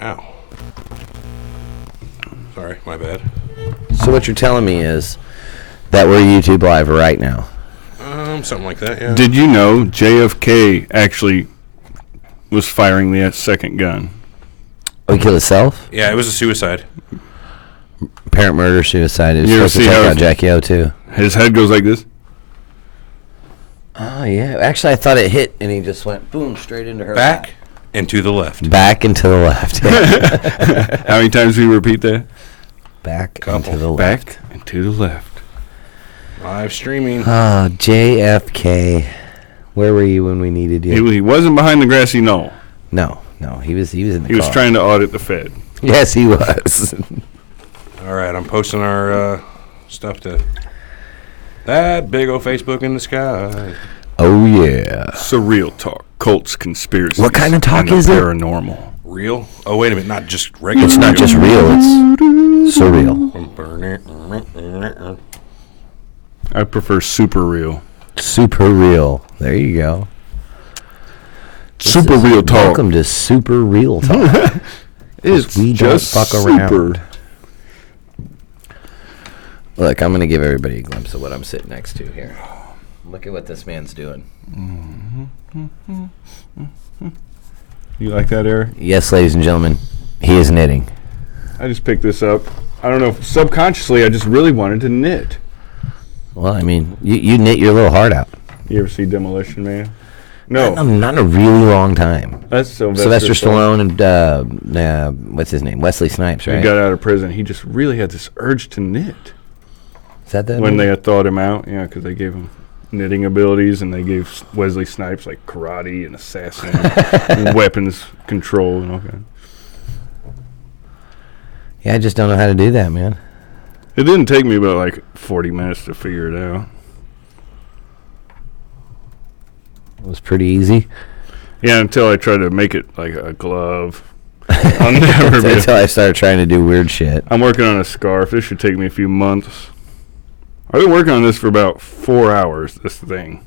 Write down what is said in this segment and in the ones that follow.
Ow. Sorry, my bad. So what you're telling me is that we're YouTube Live right now. Something like that, yeah. Did you know JFK actually was firing the second gun? Oh, he killed himself? Yeah, it was a suicide. Apparent murder, suicide. It was You ever supposed to see take how out Jackie O, too. His head goes like this? Oh, yeah. Actually, I thought it hit, and he just went, boom, straight into her Back lap. and to the left. Back and to the left. Yeah. How many times do you repeat that? Back Couple. and to the left. Back and to the left. Live streaming. Oh, JFK. Where were you when we needed you? He wasn't behind the grassy knoll. No, he was in the car. He was trying to audit the Fed. Yes, he was. All right, I'm posting our stuff to that big old Facebook in the sky. Oh, yeah. Surreal talk. Cults, conspiracies. What kind of talk and the is it? paranormal. Real? Oh, wait a minute, not just regular. It's not just real, it's surreal. I prefer super real. Super real. There you go. Super real talk. Welcome to Super Real Talk. It's we just don't fuck super. around. Look, I'm going to give everybody a glimpse of what I'm sitting next to here. Look at what this man's doing. You like that, Eric? Yes, ladies and gentlemen, he is knitting. I just picked this up. I don't know. Subconsciously, I just really wanted to knit. Well, I mean, you knit your little heart out. You ever see Demolition Man? No. Not in a really long time. That's Sylvester Stallone and, what's his name? Wesley Snipes, right? He got out of prison. He just really had this urge to knit. Is that when they had thought him out, yeah, because they gave him knitting abilities, and they gave Wesley Snipes like karate and assassin, and weapons control and all that. Yeah, I just don't know how to do that, man. It didn't take me about like 40 minutes to figure it out. It was pretty easy. Yeah, until I tried to make it like a glove. I'll never be. Until I started trying to do weird shit. I'm working on a scarf. This should take me a few months. I've been working on this for about 4 hours, this thing.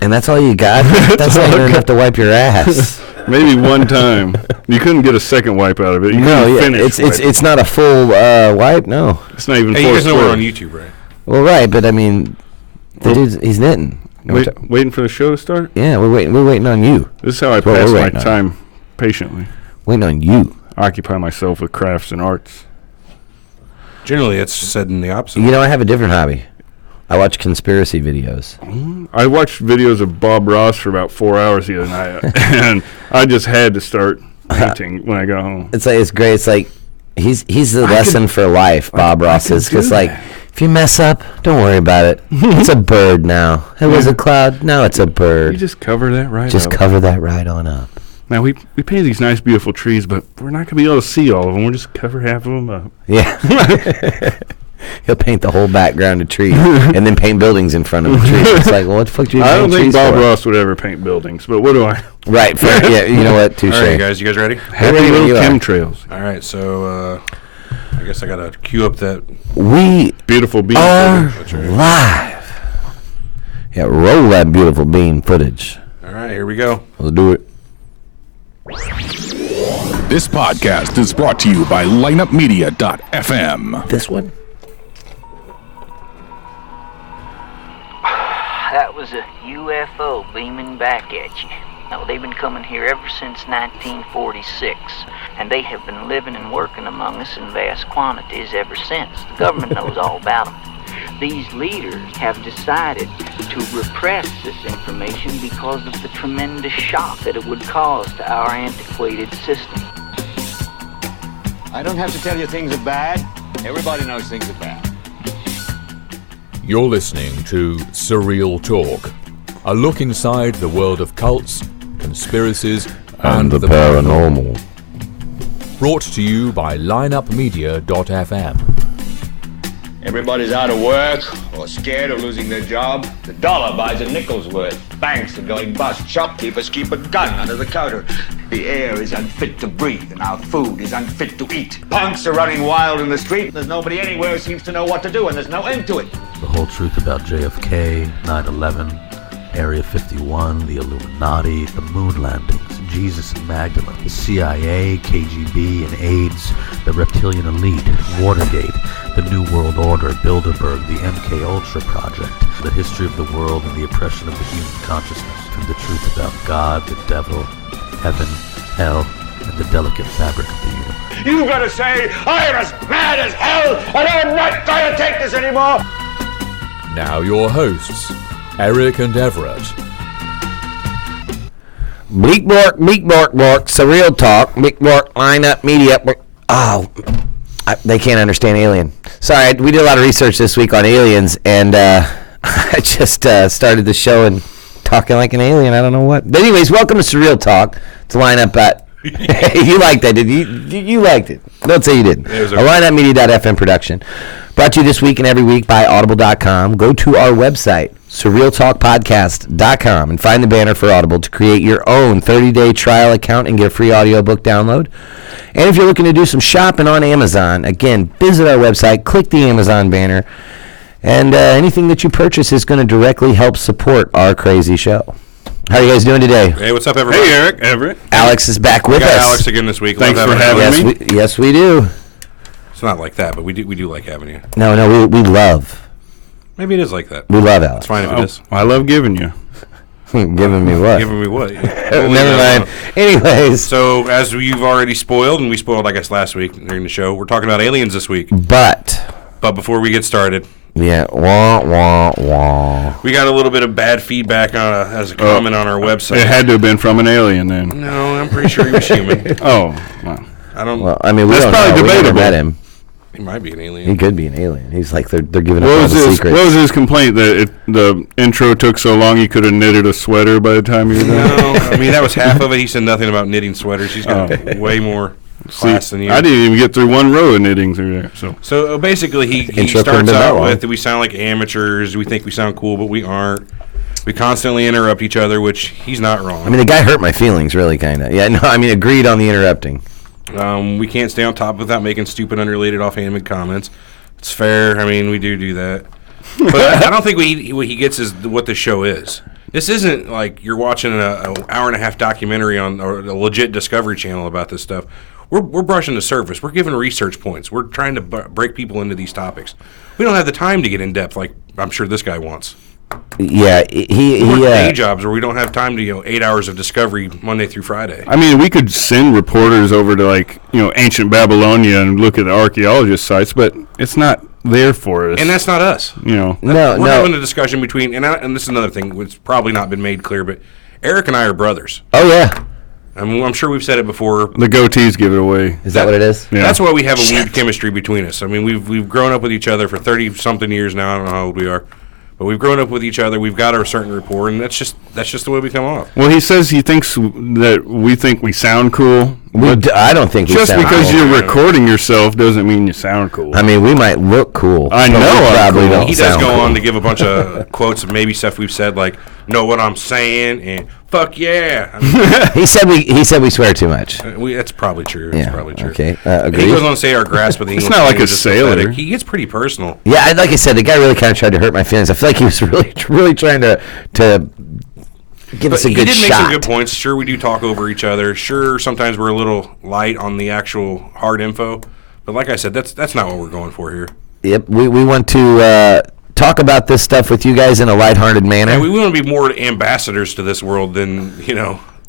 And that's all you got? That's not even enough to wipe your ass. Maybe one time. You couldn't get a second wipe out of it. You couldn't finish it's not a full wipe, no. It's not even Hey, you guys know we're on YouTube, right? Well, right, but I mean, the dude's, he's knitting. Waiting for the show to start? Yeah, we're waiting on you. This is how I pass my time patiently. Waiting on you. I occupy myself with crafts and arts. Generally, it's said in the opposite. You know, I have a different hobby. I watch conspiracy videos. I watched videos of Bob Ross for about 4 hours the other night, and I just had to start painting when I got home. It's great. It's like he's the lesson for life. Bob Ross is because like if you mess up, don't worry about it. It's a bird now. It was a cloud. Now it's a bird. You just cover that right. Just cover that right on up. Now we paint these nice, beautiful trees, but we're not gonna be able to see all of them. We'll just cover half of them up. Yeah. He'll paint the whole background of trees and then paint buildings in front of the trees. It's like, well, what the fuck do you I don't think Bob for? Ross would ever paint buildings, but what do I? Right. Fair, yeah, you know what? Touche. All right, guys. You guys ready? Happy little chemtrails. All right, so I guess I got to cue up that We beautiful bean are footage. live. Yeah, roll that beautiful bean footage. All right, here we go. Let's do it. This podcast is brought to you by lineupmedia.fm. This one? That was a UFO beaming back at you. Now, they've been coming here ever since 1946, and they have been living and working among us in vast quantities ever since. The government knows all about them. These leaders have decided to repress this information because of the tremendous shock that it would cause to our antiquated system. I don't have to tell you things are bad. Everybody knows things are bad. You're listening to Surreal Talk, a look inside the world of cults, conspiracies, and the paranormal. Brought to you by lineupmedia.fm. Everybody's out of work or scared of losing their job. The dollar buys a nickel's worth. Banks are going bust. Shopkeepers keep a gun under the counter. The air is unfit to breathe, and our food is unfit to eat. Punks are running wild in the street. There's nobody anywhere who seems to know what to do, and there's no end to it. The whole truth about JFK, 9/11, Area 51, the Illuminati, the moon landings, Jesus and Magdalene, the CIA, KGB, and AIDS, the reptilian elite, Watergate, the New World Order, Bilderberg, the MK Ultra Project, the history of the world and the oppression of the human consciousness, and the truth about God, the devil, heaven, hell, and the delicate fabric of the universe. You gotta say, I am as mad as hell, and I'm not gonna take this anymore! Now your hosts, Eric and Everett. Bleak Bork, Surreal Talk, Bleak Bork, Lineup Media. They can't understand alien. Sorry, we did a lot of research this week on aliens, and I just started the show and talking like an alien. I don't know what. But anyways, welcome to Surreal Talk. It's a lineup at... You liked that, did you? You liked it. Don't say you didn't. A lineupmedia.fm production. Brought to you this week and every week by Audible.com. Go to our website, surrealtalkpodcast.com, and find the banner for Audible to create your own 30-day trial account and get a free audiobook download. And if you're looking to do some shopping on Amazon, again, visit our website, click the Amazon banner, and anything that you purchase is going to directly help support our crazy show. How are you guys doing today? Hey, what's up, everybody? Hey, Eric, Everett. Alex is back with We got us. Alex again this week. Thanks Love for having me. Yes, we do. It's not like that, but we do like having you. No, we love. Maybe it is like that. We love Alex. It's fine if it is. I love giving you. Giving me what? Giving me what? Never mind. Anyways. So, as you've already spoiled, and we spoiled, I guess, last week during the show, we're talking about aliens this week. But before we get started, yeah, wah, wah, wah. we got a little bit of bad feedback as a comment on our website. It had to have been from an alien then. No, I'm pretty sure he was human. Oh, wow. I don't. Well, I mean, we That's don't probably know. We never debatable. met him. He might be an alien. He could be an alien. He's like they're giving up What all was the his secrets. What was his complaint that the intro took so long he could have knitted a sweater by the time he was done? No, I mean that was half of it. He said nothing about knitting sweaters. He's got way more class than you. I didn't even get through one row of knitting through there. So basically, he Intro couldn't starts have been that out long. with we sound like amateurs. We think we sound cool, but we aren't. We constantly interrupt each other, which he's not wrong. I mean, the guy hurt my feelings, really, kind of. Yeah, no, I mean, agreed on the interrupting. We can't stay on top without making stupid, unrelated, offhanded comments. It's fair. I mean, we do that. But I don't think what he gets is what the show is. This isn't like you're watching an hour-and-a-half documentary on or a legit Discovery Channel about this stuff. We're brushing the surface. We're giving research points. We're trying to break people into these topics. We don't have the time to get in depth like I'm sure this guy wants. Yeah, We work day jobs where we don't have time to 8 hours of Discovery Monday through Friday. I mean, we could send reporters over to ancient Babylonia and look at the archaeologist sites, but it's not there for us. And that's not us. No, We're having a discussion between, and this is another thing which probably not been made clear, but Eric and I are brothers. Oh, yeah. I mean, I'm sure we've said it before. The goatees give it away. Is that what it is? Yeah. That's why we have a weird chemistry between us. I mean, we've grown up with each other for 30-something years now. I don't know how old we are. But we've grown up with each other. We've got our certain rapport, and that's just the way we come off. Well, he says he thinks that we think we sound cool. I don't think we Just sound because cool. you're recording yourself doesn't mean you sound cool. I mean, we might look cool. I but know we I'm probably cool. don't He does sound go cool. on to give a bunch of quotes of maybe stuff we've said, like "know what I'm saying" and "fuck yeah." I mean, He said we swear too much. that's probably true. That's Yeah, probably true. okay, And agreed. he goes on to say our grasp of the English not like language a is sailor. pathetic. He gets pretty personal. Yeah, like I said, the guy really kind of tried to hurt my feelings. I feel like he was really trying to give us a He good did shot. make some good points. Sure, we do talk over each other. Sure, sometimes we're a little light on the actual hard info. But like I said, that's not what we're going for here. Yep, we want to talk about this stuff with you guys in a lighthearted manner. And we want to be more ambassadors to this world than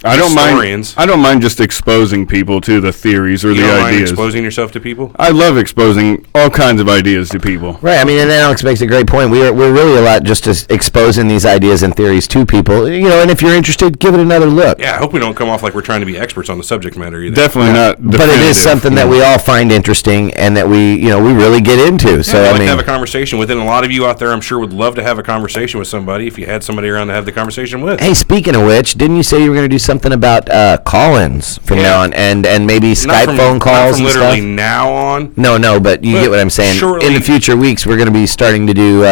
I don't historians. mind. I don't mind just exposing people to the theories or You the don't mind ideas. exposing yourself to people? I love exposing all kinds of ideas to people. Right, I mean, and then Alex makes a great point. We're really a lot just exposing these ideas and theories to people, and if you're interested, give it another look. Yeah, I hope we don't come off like we're trying to be experts on the subject matter either. Definitely not. But it is definitive. something that we all find interesting and that we really get into. So I'd I like mean, to have a conversation with it. And a lot of you out there, I'm sure, would love to have a conversation with somebody if you had somebody around to have the conversation with. hey, speaking of which, didn't you say you were going to do something about call-ins from Yeah. now on, and maybe Not Skype from- phone calls not from and literally stuff? now on. No, but you But get what I'm saying. surely- In the future weeks, we're going to be starting to do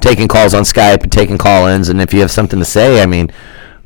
taking calls on Skype and taking call-ins, and if you have something to say, I mean,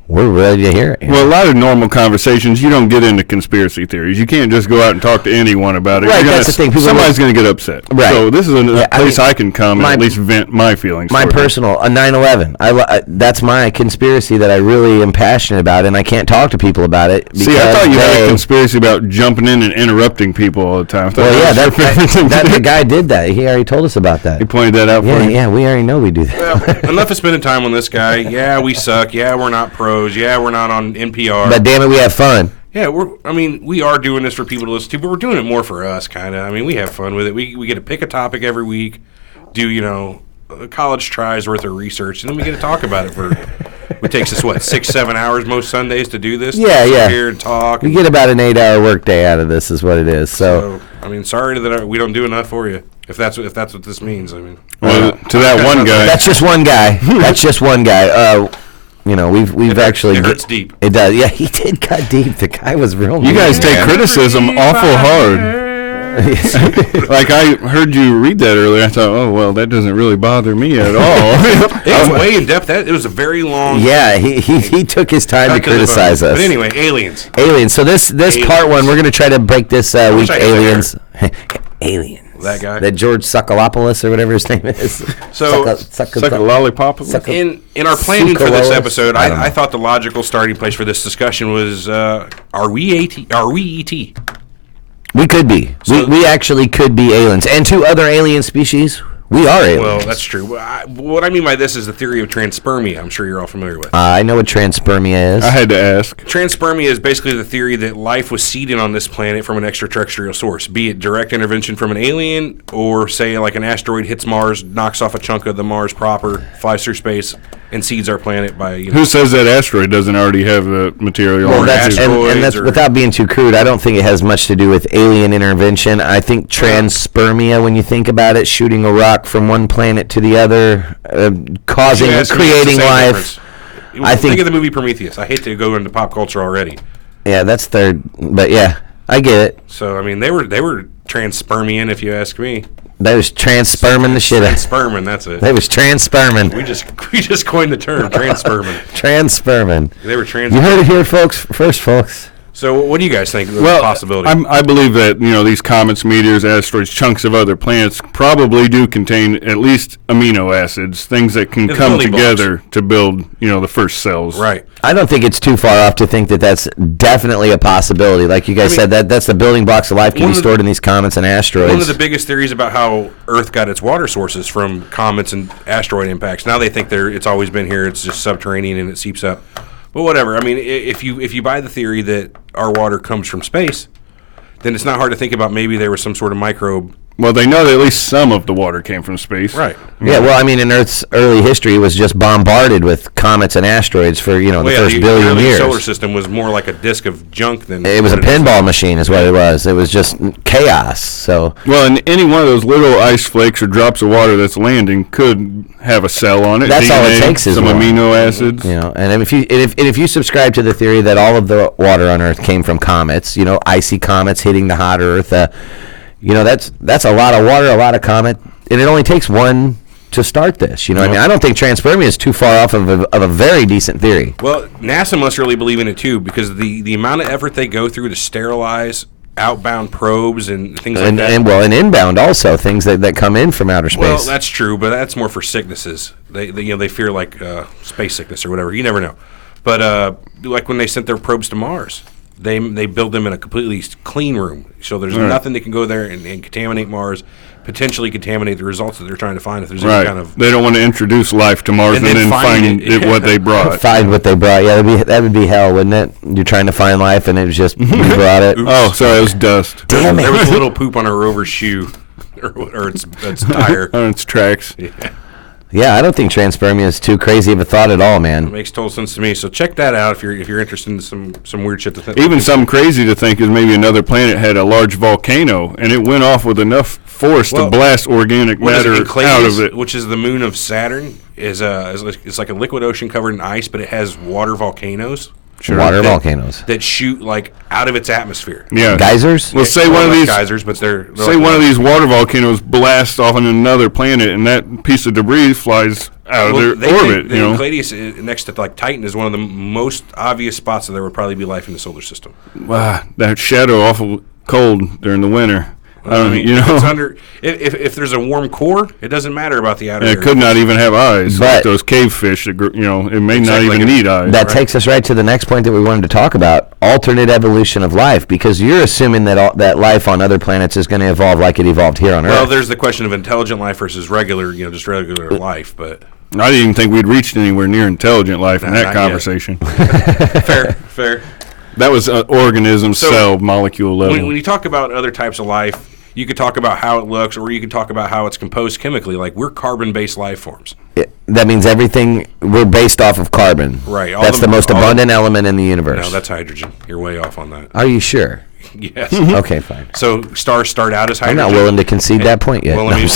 We're ready to hear it. Well, a lot of normal conversations, you don't get into conspiracy theories. You can't just go out and talk to anyone about it. Right, that's the thing. Somebody's going to get upset. Right. So this is a place I can come and at least vent my feelings. My personal, a 9/11. That's my conspiracy that I really am passionate about, and I can't talk to people about it. See, I thought you had a conspiracy about jumping in and interrupting people all the time. Well, yeah, the guy did that. He already told us about that. He pointed that out for you? Yeah, we already know we do that. Well, enough of spending time on this guy. Yeah, we suck. Yeah, we're not pros. Yeah, we're not on NPR. But damn it, we have fun. Yeah, we are doing this for people to listen to, but we're doing it more for us, kind of. I mean, we have fun with it. We get to pick a topic every week, do, a college tries worth of research, and then we get to talk about it for, it takes us, 6-7 hours most Sundays to do this? Yeah. Sit here and talk. We get about an 8-hour workday out of this is what it is. So sorry that we don't do enough for you, if that's what this means. I mean. Well, to that one guy. That's just one guy. That's just one guy. We've actually. It hurts deep. It does. Yeah, he did cut deep. The guy was real. You guys take criticism awful hard. Like I heard you read that earlier. I thought, oh well, that doesn't really bother me at all. It was way in depth. It was a very long. Yeah, he took his time to criticize us. But anyway, aliens. Aliens. So this part one, we're gonna try to break this week. Aliens. Aliens. That guy. That George Sokolopoulos or whatever his name is. So, suck a lollipop. In our planning for this episode, I thought the logical starting place for this discussion was, are we ET? We could be. So we actually could be aliens. And two other alien species, we are aliens. Well, that's true. What I mean by this is the theory of transpermia. I'm sure you're all familiar with. I know what transpermia is. I had to ask. Transpermia is basically the theory that life was seeded on this planet from an extraterrestrial source, be it direct intervention from an alien or, say, like an asteroid hits Mars, knocks off a chunk of the Mars proper, flies through space, and seeds our planet by, Who says that asteroid doesn't already have the material? Well, that's without being too crude, I don't think it has much to do with alien intervention. I think transpermia, when you think about it, shooting a rock from one planet to the other, creating life. I think of the movie Prometheus. I hate to go into pop culture already. Yeah, that's third, but yeah, I get it. So I mean, they were transpermian, if you ask me. They was transperming the shit out. Transpermin, that's it. They was transpermin. We just coined the term transpermin. Transpermin. They were transpermin. You heard it here, folks. So what do you guys think of the possibility? I believe that these comets, meteors, asteroids, chunks of other planets probably do contain at least amino acids, things that can come together to build the first cells. Right. I don't think it's too far off to think that that's definitely a possibility. Like you guys said, that's the building blocks of life can be stored in these comets and asteroids. One of the biggest theories about how Earth got its water sources from comets and asteroid impacts. Now they think it's always been here. It's just subterranean and it seeps up. But whatever. I mean, if you buy the theory that our water comes from space, then it's not hard to think about maybe there was some sort of microbe. Well, they know that at least some of the water came from space. Right. Yeah, well, I mean, in Earth's early history, it was just bombarded with comets and asteroids for, the first billion years. The solar system was more like a disk of junk than... It was a pinball machine is what it was. It was just chaos, so... Well, and any one of those little ice flakes or drops of water that's landing could have a cell on it. That's DNA, all it takes is some one. amino acids. And if you subscribe to the theory that all of the water on Earth came from comets, icy comets hitting the hot Earth... that's a lot of water, a lot of comet, and it only takes one to start this. I mean, I don't think transpermia is too far off of a very decent theory. Well, NASA must really believe in it too, because the amount of effort they go through to sterilize outbound probes and things like that. And inbound also, things that come in from outer space. Well, that's true, but that's more for sicknesses. They fear like space sickness or whatever. You never know. But like when they sent their probes to Mars. They build them in a completely clean room, so there's nothing that can go there and contaminate Mars, potentially contaminate the results that they're trying to find if there's any kind of... They don't want to introduce life to Mars and then find what they brought. Find what they brought. Yeah, that would be hell, wouldn't it? You're trying to find life and it was just, you brought it. Oops. Oh, sorry, it was dust. Damn it. There was a little poop on a rover's shoe, or its tire. On its tracks. Yeah, I don't think transpermia is too crazy of a thought at all, man. It makes total sense to me. So check that out if you're interested in some weird shit to think. Even something crazy to think is maybe another planet had a large volcano and it went off with enough force to blast organic matter out of it. Which is the moon of Saturn. It's like a liquid ocean covered in ice, but it has water volcanoes. Sure. Water volcanoes that shoot like out of its atmosphere. Yeah, geysers. Well, say one of these geysers, but they're say one of these water volcanoes blasts off on another planet, and that piece of debris flies out of their orbit. The Euclideus next to like Titan is one of the most obvious spots that there would probably be life in the solar system. Wow, that shadow awful cold during the winter. If there's a warm core, it doesn't matter about the outer. It could not even have eyes. But like those cave fish, it may not even need eyes. That takes us right to the next point that we wanted to talk about: alternate evolution of life. Because you're assuming that that life on other planets is going to evolve like it evolved here on Earth. Well, there's the question of intelligent life versus regular, just regular life. But I didn't even think we'd reached anywhere near intelligent life in that conversation. Fair. That was organism, cell, molecule level. When you talk about other types of life, you could talk about how it looks, or you could talk about how it's composed chemically. Like, we're carbon-based life forms. That means everything, we're based off of carbon. Right. That's the most abundant element in the universe. No, that's hydrogen. You're way off on that. Are you sure? Yes. Okay, fine. So stars start out as hydrogen. I'm not willing to concede that point yet. Well, let me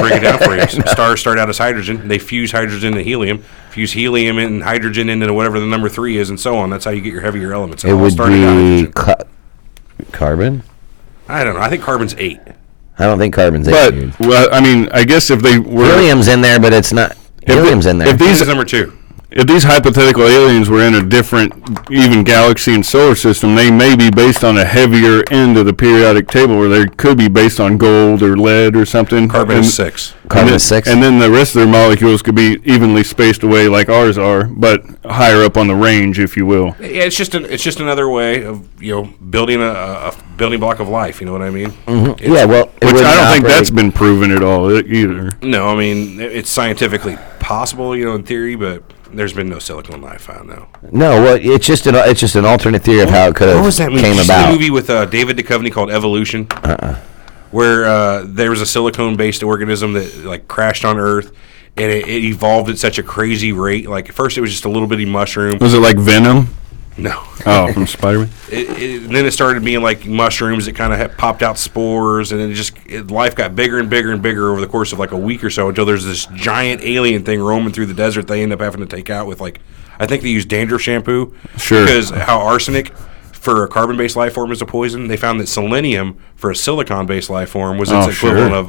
break it down for you. Stars start out as hydrogen. They fuse hydrogen to helium. Fuse helium and hydrogen into whatever the number 3 is, and so on. That's how you get your heavier elements. It would be carbon? I don't know. I think carbon's 8. I don't think carbon's 8. But, well, I mean, I guess if they were... Helium's in there, but it's not... Helium's in there. If these is number 2. If these hypothetical aliens were in a different, even galaxy and solar system, they may be based on a heavier end of the periodic table, where they could be based on gold or lead or something. Carbon is 6. Carbon is 6. And then the rest of their molecules could be evenly spaced away like ours are, but higher up on the range, if you will. Yeah, it's just another way of building a building block of life. You know what I mean? Mm-hmm. Yeah, well, which I don't think that's been proven at all either. No, I mean it's scientifically possible, in theory, but there's been no silicon life found, though. No, well, it's just an alternate theory of how it could have came about. The movie with David Duchovny called Evolution, where there was a silicone-based organism that crashed on Earth, and it evolved at such a crazy rate. Like at first, it was just a little bitty mushroom. Was it like Venom? No. Oh, from Spider-Man? Then it started being like mushrooms that kind of popped out spores, and then life got bigger and bigger and bigger over the course of like a week or so, until there's this giant alien thing roaming through the desert they end up having to take out with I think they use dandruff shampoo. Sure. Because how arsenic for a carbon-based life form is a poison, they found that selenium for a silicon-based life form was its equivalent of...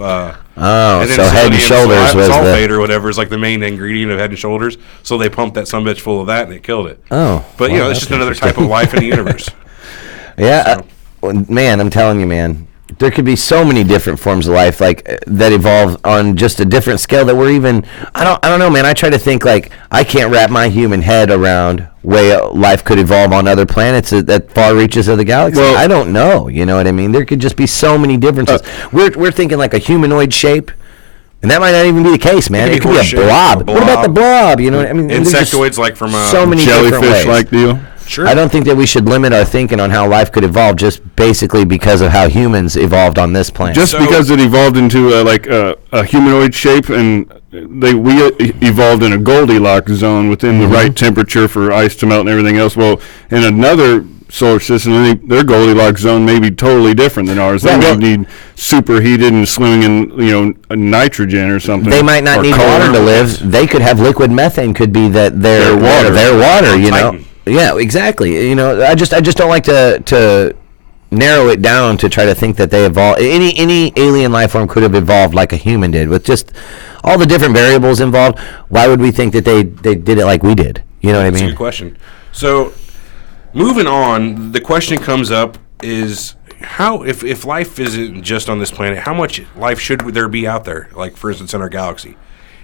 so Head and Shoulders was sulfate or whatever is like the main ingredient of Head and Shoulders. So they pumped that sumbitch full of that, and it killed it. Oh. But, it's just another type of life in the universe. Yeah. Man, I'm telling you, man. There could be so many different forms of life that evolve on just a different scale that we're even... I don't know, man. I try to think I can't wrap my human head around way life could evolve on other planets at far reaches of the galaxy. Well, I don't know. You know what I mean? There could just be so many differences. We're thinking like a humanoid shape. And that might not even be the case, man. It could be a blob. What about the blob? You know what I mean? Insectoids from so many jellyfish-like deal. Sure. I don't think that we should limit our thinking on how life could evolve just basically because of how humans evolved on this planet. Just because it evolved into a humanoid shape, and we evolved in a Goldilocks zone within the right temperature for ice to melt and everything else. Well, in another solar system, their Goldilocks zone may be totally different than ours. They may need superheated and swimming in nitrogen or something. They might not need water to live. They could have liquid methane. Could be that their water. Titan. Yeah, exactly. I just don't like to narrow it down to try to think that they evolved. Any alien life form could have evolved like a human did, with just all the different variables involved. Why would we think that they did it like we did? You know what I mean? That's a good question. So, moving on, the question comes up is how, if life isn't just on this planet, how much life should there be out there? Like, for instance, in our galaxy.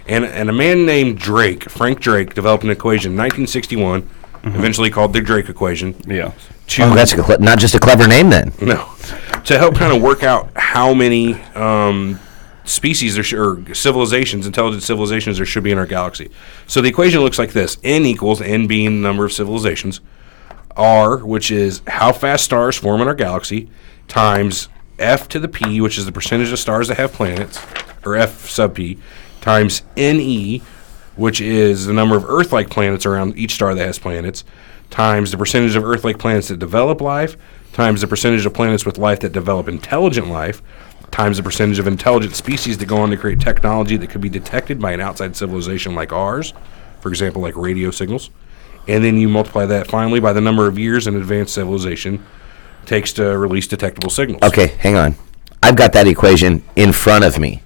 And a man named Frank Drake, developed an equation in 1961. Eventually called the Drake equation. Yeah. That's not just a clever name then. No. To help kind of work out how many species or civilizations, intelligent civilizations there should be in our galaxy. So the equation looks like this. N equals, N being the number of civilizations, R, which is how fast stars form in our galaxy, times F to the P, which is the percentage of stars that have planets, or F sub P, times NE, which is the number of Earth-like planets around each star that has planets, times the percentage of Earth-like planets that develop life, times the percentage of planets with life that develop intelligent life, times the percentage of intelligent species that go on to create technology that could be detected by an outside civilization like ours, for example, like radio signals. And then you multiply that finally by the number of years an advanced civilization takes to release detectable signals. Okay, hang on. I've got that equation in front of me.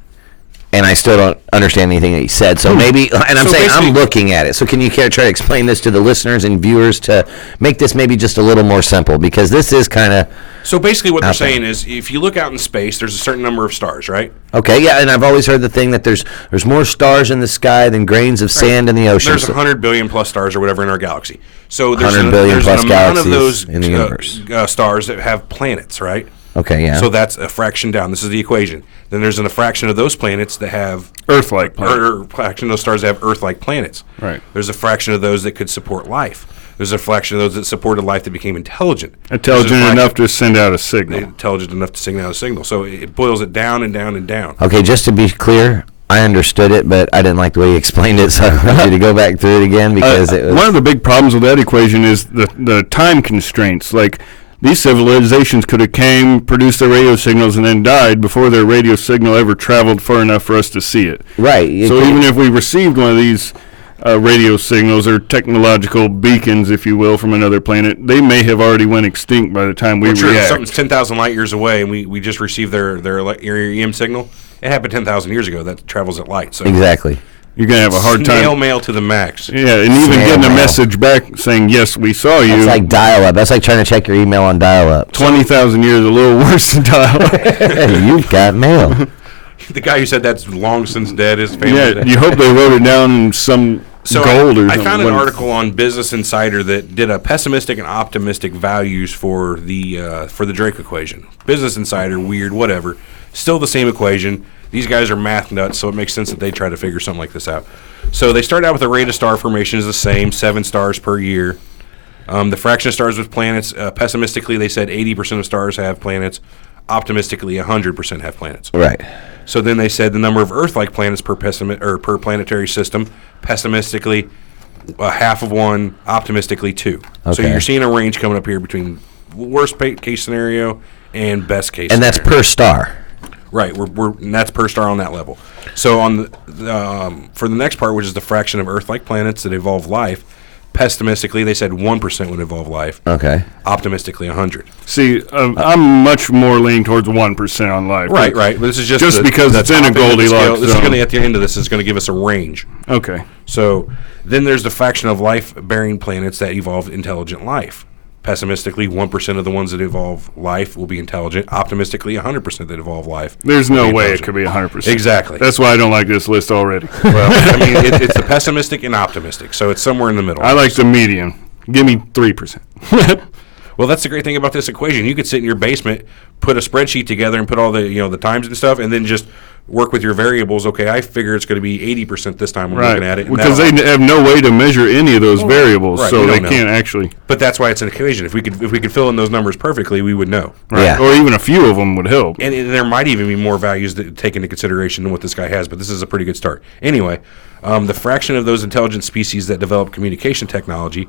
and I still don't understand anything that he said. So maybe, and I'm saying I'm looking at it. So can you try to explain this to the listeners and viewers to make this maybe just a little more simple? Because this is kind of... So basically what they're saying is if you look out in space, there's a certain number of stars, right? Okay, yeah, and I've always heard the thing that there's more stars in the sky than grains of sand in the ocean. There's 100 billion plus stars or whatever in our galaxy. So there's 100 billion plus an amount of galaxies those in the universe. Stars that have planets, right? Okay, yeah. So that's a fraction down. This is the equation. Then there's a fraction of those planets that have Earth-like planets. Or a fraction of those stars that have Earth-like planets. Right. There's a fraction of those that could support life. There's a fraction of those that supported life that became intelligent. Intelligent enough to send out a signal. Intelligent enough to send out a signal. So it boils it down and down and down. Okay, just to be clear, I understood it, but I didn't like the way he explained it, so I want you to go back through it again because it was... One of the big problems with that equation is the time constraints. Like, these civilizations could have came, produced their radio signals, and then died before their radio signal ever traveled far enough for us to see it. Right. So even if we received one of these radio signals or technological beacons, if you will, from another planet, they may have already went extinct by the time we react. If something's 10,000 light years away and we just received their EM signal, it happened 10,000 years ago. That travels at light. So exactly. You're going to have a hard time. Snail mail to the max. Yeah, and even getting a message back saying, yes, we saw you. That's like dial-up. That's like trying to check your email on dial-up. 20,000 years, a little worse than dial-up. You've got mail. The guy who said that's long since dead is famous. Yeah, you hope they wrote it down in some gold or something. I found an article on Business Insider that did a pessimistic and optimistic values for the Drake equation. Business Insider, weird, whatever. Still the same equation. These guys are math nuts, so it makes sense that they try to figure something like this out. So they start out with the rate of star formation is the same, 7 stars per year. The fraction of stars with planets, pessimistically, they said 80% of stars have planets. Optimistically, 100% have planets. Right. So then they said the number of Earth-like planets per planetary system, pessimistically, half of one, optimistically 2. Okay. So you're seeing a range coming up here between worst case scenario and best case. And that's per star. Right, and that's per star on that level. So on for the next part, which is the fraction of Earth-like planets that evolve life, pessimistically they said 1% would evolve life. Okay. Optimistically, 100. See, I'm much more leaning towards 1% on life. Right. But this is just because it's in a Goldilocks zone. This is going to, at the end of this, is going to give us a range. Okay. So then there's the fraction of life-bearing planets that evolve intelligent life. Pessimistically, 1% of the ones that evolve life will be intelligent. Optimistically, 100% that evolve life. There's no way it could be 100%. Exactly. That's why I don't like this list already. Well, I mean, it's the pessimistic and optimistic, so it's somewhere in the middle. I like the median. Give me 3%. Well, that's the great thing about this equation. You could sit in your basement, put a spreadsheet together, and put all the the times and stuff, and then just work with your variables. Okay, I figure it's going to be 80% this time when looking at it. Because they have no way to measure any of those variables, so they can't actually. But that's why it's an equation. If we could fill in those numbers perfectly, we would know. Right. Yeah. Or even a few of them would help. And there might even be more values that take into consideration than what this guy has, but this is a pretty good start. Anyway, the fraction of those intelligent species that develop communication technology,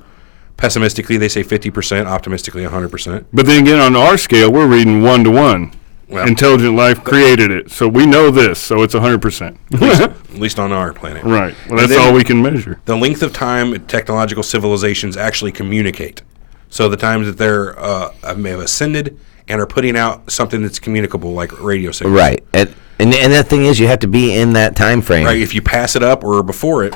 pessimistically they say 50%, optimistically 100%. But then again, on our scale, we're reading 1-to-1. Well, intelligent life created it, so we know this, so it's 100%. At least on our planet. Right. Well, that's all we can measure. The length of time technological civilizations actually communicate. So the times that they're may have ascended and are putting out something that's communicable, like radio signals. Right. And the thing is, you have to be in that time frame. Right. If you pass it up or before it.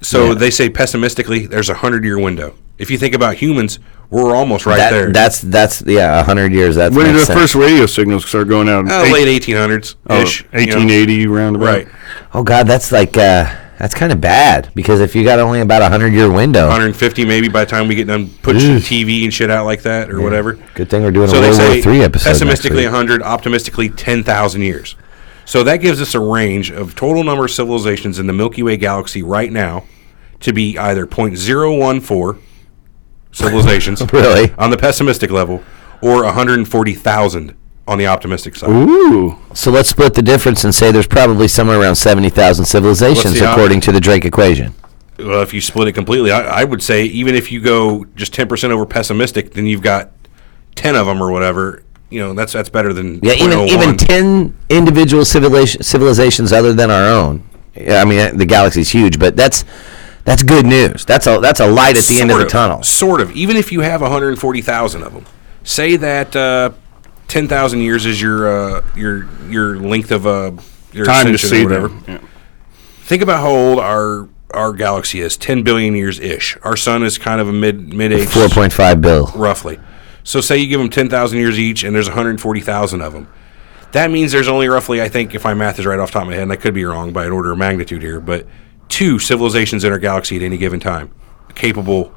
So they say pessimistically, there's a 100-year window. If you think about humans, we're almost right there. That's 100 years. That's when did the first radio signals start going out? Late 1800s ish. 1880 roundabout. Right. Oh God, that's like that's kind of bad because if you got only about 100-year window, 150 maybe by the time we get done pushing TV and shit out like that or whatever. Good thing we're doing a World War III episode. Pessimistically 100, optimistically 10,000 years. So that gives us a range of total number of civilizations in the Milky Way galaxy right now to be either 0.014 civilizations really on the pessimistic level or 140,000 on the optimistic side. Ooh. So let's split the difference and say there's probably somewhere around 70,000 civilizations according to the Drake equation. Well, if you split it completely, I would say even if you go just 10% over pessimistic, then you've got 10 of them or whatever. That's better than even 10 individual civilizations other than our own. I mean, the galaxy's huge, but that's good news. That's a light at the end of the tunnel. Sort of. Even if you have 140,000 of them, say that 10,000 years is your length of Your time to ascension or see whatever. them. Yeah. Think about how old our galaxy is, 10 billion years ish. Our sun is kind of a mid-age, 4.5 bill. roughly. So say you give them 10,000 years each, and there's 140,000 of them. That means there's only roughly, I think, if my math is right off the top of my head, and I could be wrong by an order of magnitude here, but 2 civilizations in our galaxy at any given time capable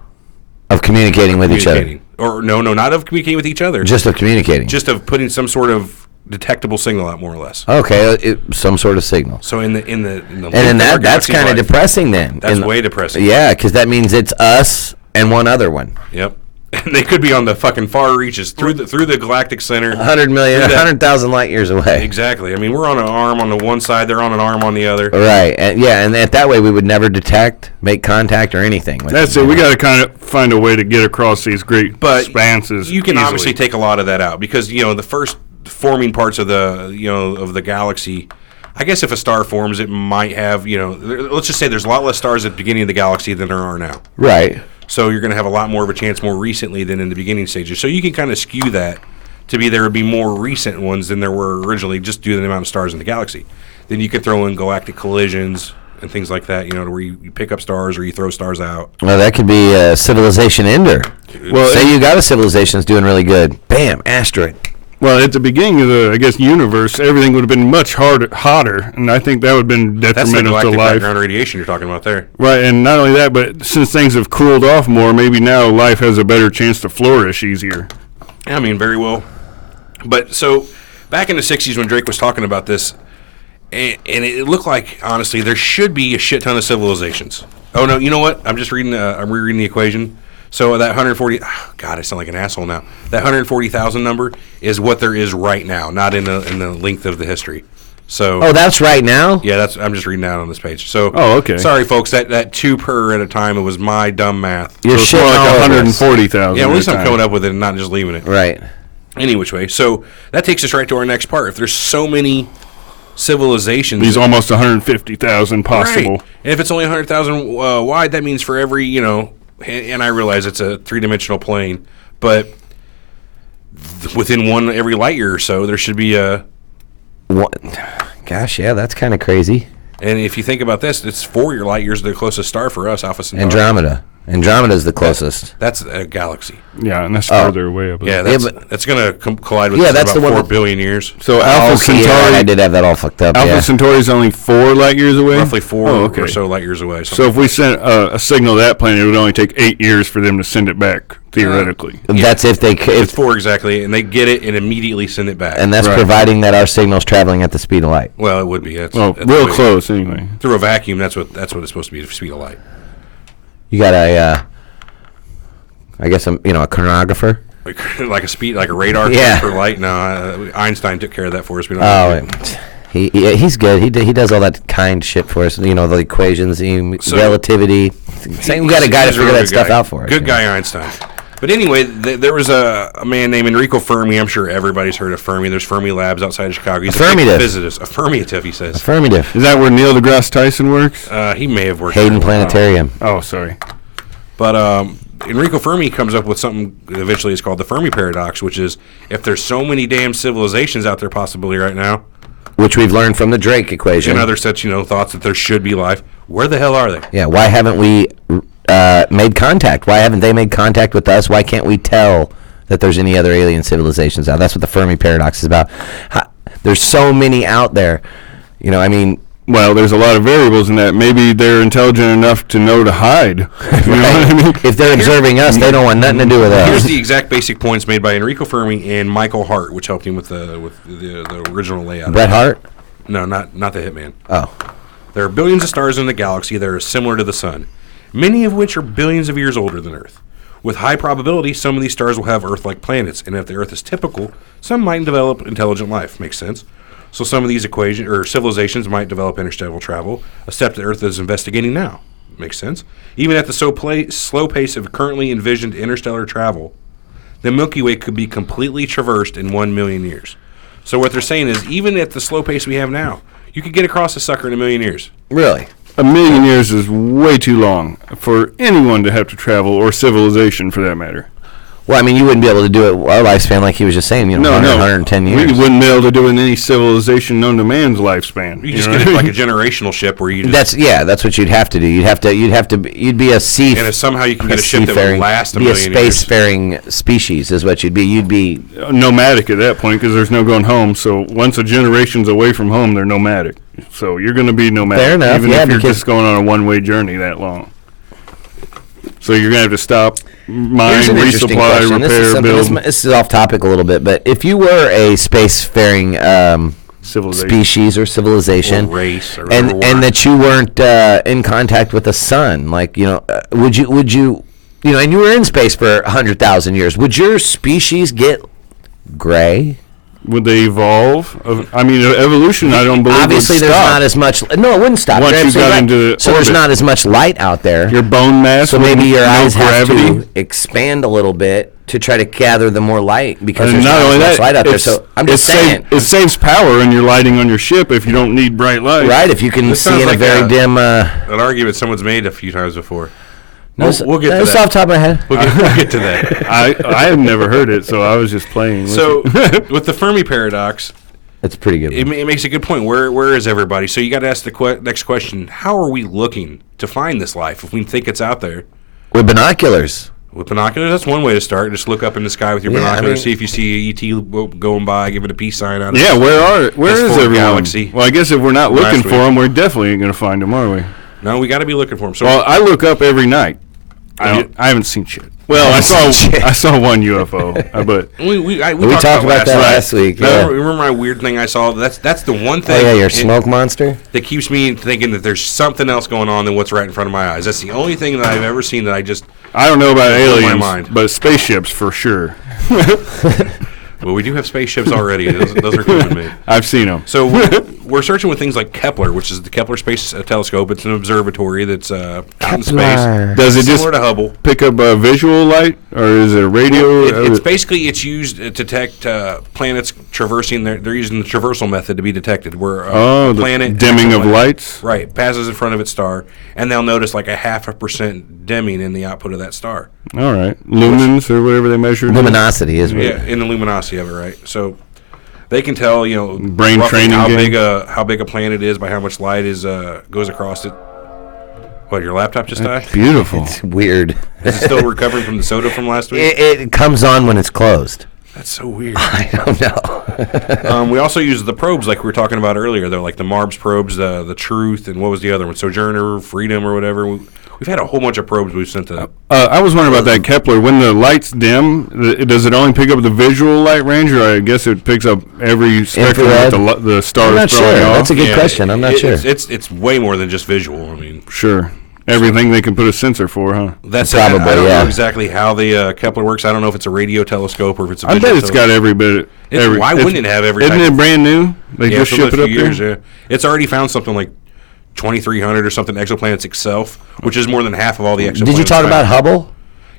Of communicating with each other. Or no, not of communicating with each other. Just of communicating. Just of putting some sort of detectable signal out, more or less. Okay, some sort of signal. So in the And then that's kind of depressing then. That's way depressing. Yeah, because that means it's us and one other one. Yep. And they could be on the fucking far reaches through the galactic center. 100,000 light years away. Exactly. I mean, we're on an arm on the one side, they're on an arm on the other. Right. And that way we would never detect, make contact, or anything. That's it. We got to kind of find a way to get across these great expanses. You can easily. obviously take a lot of that out because the first forming parts of the galaxy. I guess if a star forms, it might have let's just say there's a lot less stars at the beginning of the galaxy than there are now. Right. So you're going to have a lot more of a chance more recently than in the beginning stages. So you can kind of skew that to be there would be more recent ones than there were originally, just due to the amount of stars in the galaxy. Then you could throw in galactic collisions and things like that, where you pick up stars or you throw stars out. Well, that could be a civilization ender. Well, say you got a civilization that's doing really good. Bam, asteroid. Well, at the beginning of the, universe, everything would have been much hotter, and I think that would have been detrimental That's the galactic to life. background radiation you're talking about there. Right, and not only that, but since things have cooled off more, maybe now life has a better chance to flourish easier. I mean, very well. But so, back in the 60s when Drake was talking about this, and it looked like, honestly, there should be a shit ton of civilizations. Oh, no, you know what? I'm just reading, I'm rereading the equation. So that 140, God, I sound like an asshole now. That 140,000 number is what there is right now, not in the length of the history. So that's right now? Yeah, I'm just reading that on this page. So okay. Sorry, folks, that 2 per at a time, it was my dumb math. You're so it's more like 140,000. Yeah, at least I'm coming up with it and not just leaving it. Right. Any which way. So that takes us right to our next part. If there's so many civilizations, these almost 150,000 possible. Right. And if it's only 100,000 wide, that means for every, and I realize it's a 3-dimensional plane, but within every light year or so, there should be a... What? Gosh, yeah, that's kind of crazy. And if you think about this, it's 4 light years to the closest star for us, Alpha Centauri. Andromeda's the closest. That's a galaxy. Yeah, and that's further away. Yeah, that's going to collide with that's about the 4 billion years. So Alpha Centauri... I did have that all fucked up, Alpha Centauri is only 4 light years away? Roughly 4 or so light years away. So if we sent a signal to that planet, it would only take 8 years for them to send it back, theoretically. That's if they... It's 4 exactly, and they get it and immediately send it back. And that's providing that our signal's traveling at the speed of light. Well, it would be. That's real close, anyway. Through a vacuum, that's what it's supposed to be, the speed of light. You got I guess a chronographer, like a radar for light. No, Einstein took care of that for us. We don't he's good. He does all that kind shit for us. The equations, relativity. We got a guy to figure that stuff out for us. Good guy, Einstein. But anyway, there was a man named Enrico Fermi. I'm sure everybody's heard of Fermi. There's Fermi Labs outside of Chicago. He's affirmative. A physicist. Affirmative, he says. Affirmative. Is that where Neil deGrasse Tyson works? He may have worked Hayden Planetarium. Oh, sorry. But Enrico Fermi comes up with something that eventually is called the Fermi Paradox, which is if there's so many damn civilizations out there possibly right now, which we've learned from the Drake equation, and other such thoughts that there should be life, where the hell are they? Yeah, why haven't we made contact? Why haven't they made contact with us? Why can't we tell that there's any other alien civilizations out? That's what the Fermi Paradox is about. There's so many out there. Well, there's a lot of variables in that. Maybe they're intelligent enough to know to hide. You know what I mean? If they're observing us, they don't want nothing to do with us. Here's the exact basic points made by Enrico Fermi and Michael Hart, which helped him with the original layout. Bret Hart? No, not the Hitman. Oh. There are billions of stars in the galaxy that are similar to the sun, many of which are billions of years older than Earth. With high probability, some of these stars will have Earth-like planets, and if the Earth is typical, some might develop intelligent life. Makes sense. So some of these civilizations might develop interstellar travel, a step that Earth is investigating now. Makes sense. Even at the slow pace of currently envisioned interstellar travel, the Milky Way could be completely traversed in 1 million years. So what they're saying is, even at the slow pace we have now, you could get across a sucker in 1 million years. Really? 1 million years is way too long for anyone to have to travel, or civilization for that matter. Well, I mean, you wouldn't be able to do it our lifespan, like he was just saying. 110 years. We wouldn't be able to do it in any civilization known to man's lifespan. You just get it like a generational ship where you just... That's what you'd have to do. You'd be a sea. And if somehow you can get a ship that would last a million years. Be a spacefaring species is what you'd be. You'd be nomadic at that point because there's no going home. So once a generation's away from home, they're nomadic. So you're going to be nomadic. Fair enough. Even if you're just going on a one-way journey that long. So you're going to have to stop, mine, resupply, repair, build. This is off topic a little bit, but if you were a spacefaring species or civilization, or race, or and that you weren't in contact with the sun, like would you and you were in space for 100,000 years, would your species get gray? Would they evolve? I mean, evolution, I don't believe obviously would there's stop. not as much. No, it wouldn't stop. Once you got into so there's not as much light out there. Your bone mass. So maybe your eyes gravity. have to expand a little bit to try to gather the more light because there's not not only as much that, light out there. So I'm just saying, it saves power in your lighting on your ship if you don't need bright light. Right? If you can This see sounds in like a very dim. An argument someone's made a few times before. We'll get to that. It's off the top of my head. We'll get to that. I have never heard it, so I was just playing. So with the Fermi Paradox, it's pretty good. It makes a good point. Where is everybody? So you got to ask the next question: how are we looking to find this life if we think it's out there? With binoculars. With binoculars, that's one way to start. Just look up in the sky with your binoculars, see if you see a ET going by, give it a peace sign out. Yeah, where is everyone? Galaxy. Well, I guess if we're not looking for them, we're definitely ain't going to find them, are we? No, we got to be looking for them. So I look up every night. I haven't seen shit. Well, I saw one UFO, but we talked about that last week. Yeah. Remember my weird thing I saw? That's the one thing. Oh yeah, your smoke monster. That keeps me thinking that there's something else going on than what's right in front of my eyes. That's the only thing that I've ever seen that I don't know about aliens, but spaceships for sure. Well, we do have spaceships already. Those are coming, man. I've seen them. So we're searching with things like Kepler, which is the Kepler Space Telescope. It's an observatory that's out in space. Does it similar just to Hubble. Pick up a visual light, or is it a radio? It's basically used to detect planets traversing. They're using the traversal method to be detected. Where the planet dimming of lights, right, passes in front of its star, and they'll notice like a 0.5% dimming in the output of that star. All right, lumens or whatever they measure. Luminosity is in the luminosity of it, right? So they can tell, brain training how big a planet is by how much light goes across it. What, your laptop just died? Beautiful. It's weird. Is it still recovering from the soda from last week? It comes on when it's closed. That's so weird. I don't know. We also use the probes like we were talking about earlier. They're like the MARBS probes, the Truth, and what was the other one? Sojourner, Freedom, or whatever. We've had a whole bunch of probes we've sent to. I was wondering about that Kepler. When the lights dim, does it only pick up the visual light range, or I guess it picks up every spectrum that the stars I'm not sure. throwing off? That's a good question. I'm not sure. It's way more than just visual. I mean, sure. Everything they can put a sensor for, huh? That's probably. I don't know exactly how the Kepler works. I don't know if it's a radio telescope or if it's a. I bet it's got every bit. Why wouldn't it have every? Isn't it brand new? They just ship it up years, there. Yeah. It's already found something like 2,300 or something exoplanets itself, which is more than half of all the exoplanets. Did you talk about Hubble?